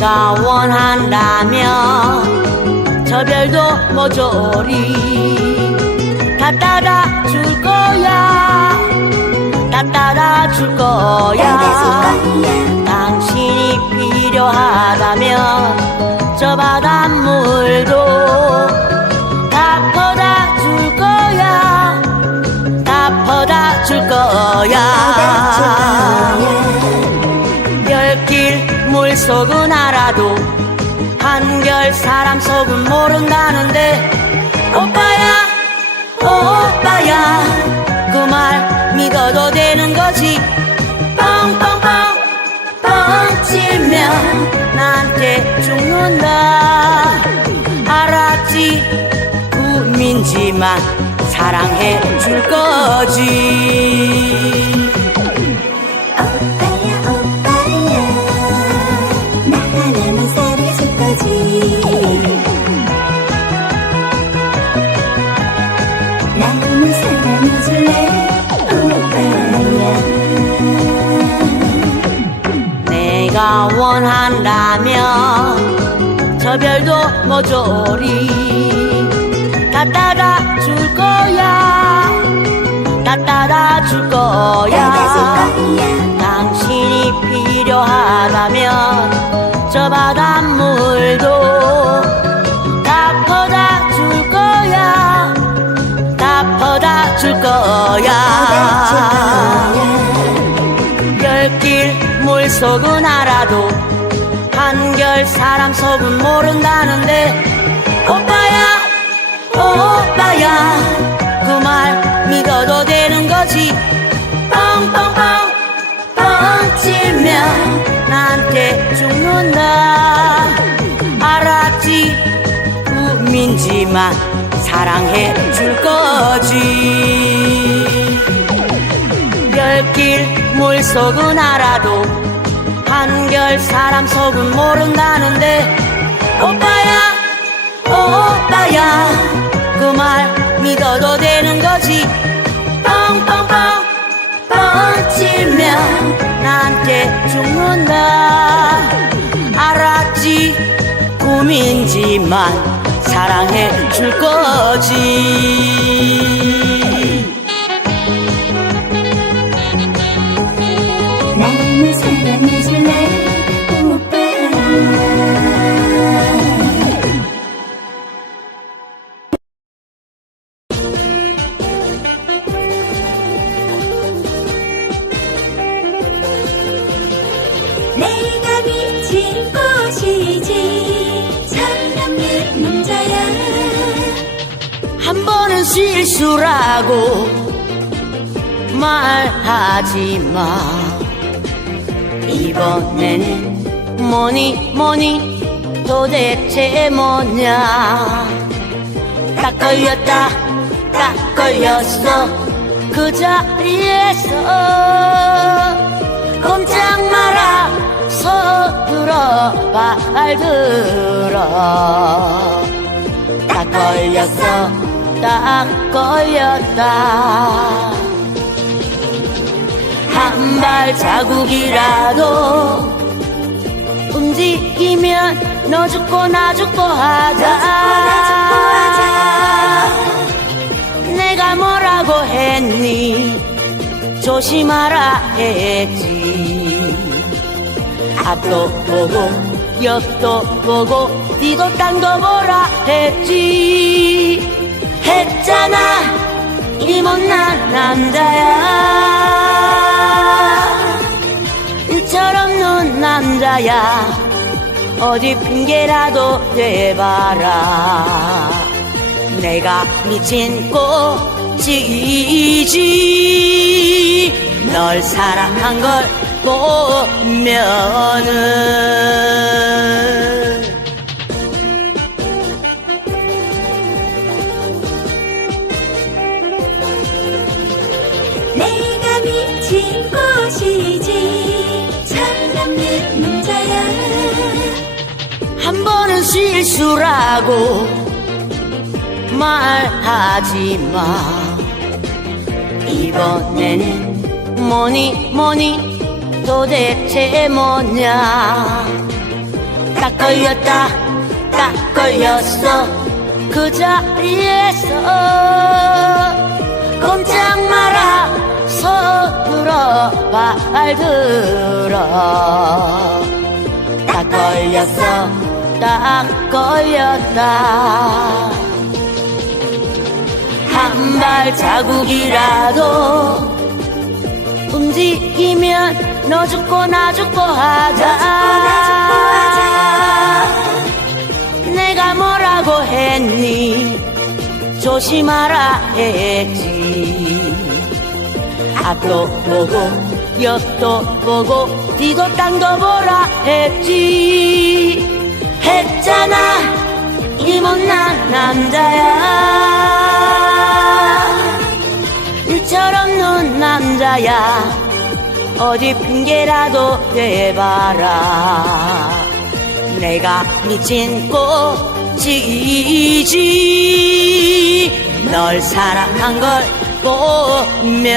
내가 원한다면 저 별도 모조리 다 따라 줄 거야. 다 따라 줄 거야. 당신이 필요하다면 저 바닷물도 다 퍼다 줄 거야. 다 퍼다 줄 거야. 열길 물속은 안 아도 한결 사람 속은 모른다는데 오빠야 오빠야 그 말 믿어도 되는 거지? 뻥뻥뻥 뻥 치면 나한테 죽는다. 알았지? 꿈인지만 사랑해 줄 거지 내가 원한다면 저 별도 모조리 다 따라 줄 거야. 다 따라 줄 거야. 따라줄 거야 당신이 필요하다면 저 바닷 물속은 알아도 한결 사람 속은 모른다는데 오빠야 오빠야 그 말 믿어도 되는 거지. 뻥뻥뻥 뻥 치면 나한테 죽는다. 알았지? 꿈인지만 사랑해 줄 거지 물속은 알아도 한결 사람 속은 모른다는데 오빠야 오빠야. 그 말 믿어도 되는 거지? 뻥뻥뻥 뻥 치면 나한테 죽는다. 알았지? 꿈인지만 사랑해 줄 거지 미친 꽃이지. 사랑하는 남자야. 한 번은 실수라고 말하지 마. 이번에는 뭐니 뭐니 도대체 뭐냐. 딱 걸렸다 딱 걸렸어. 그 자리에서 꼼짝 발 들어. 딱 걸렸어. 딱 걸렸다. 한 발 자국이라도 움직이면 너 죽고 나 죽고 하자. 내가 뭐라고 했니? 조심하라 했지 앞도 보고 옆도 보고 뒤도 땅도 보라 했지? 했잖아 이 못난 남자야. 일처럼 눈 남자야. 어디 핑계라도 대봐라. 내가 미친 꽃이지. 널 사랑한 걸 보면은. 내가 미친 꽃이지. 사랑하는 남자야. 한 번은 실수라고 말하지 마. 이번에는 뭐니 뭐니 도대체 뭐냐? 딱 걸렸다 딱 걸렸어. 그 자리에서 꼼짝 마라 서둘러 발 들어. 딱 걸렸어 딱 걸렸다. 한 발 자국이라도 움직이면 너 죽고 나 죽고 하자. 내가 뭐라고 했니? 조심하라 했지. 앞도 보고 옆도 보고 뒤도 땅도 보라 했지. 했잖아 이 못난 남자야. 일처럼 남자야 어디 핑계라도 대봐라. 내가 미친 꽃이지. 널 사랑한 걸 보면은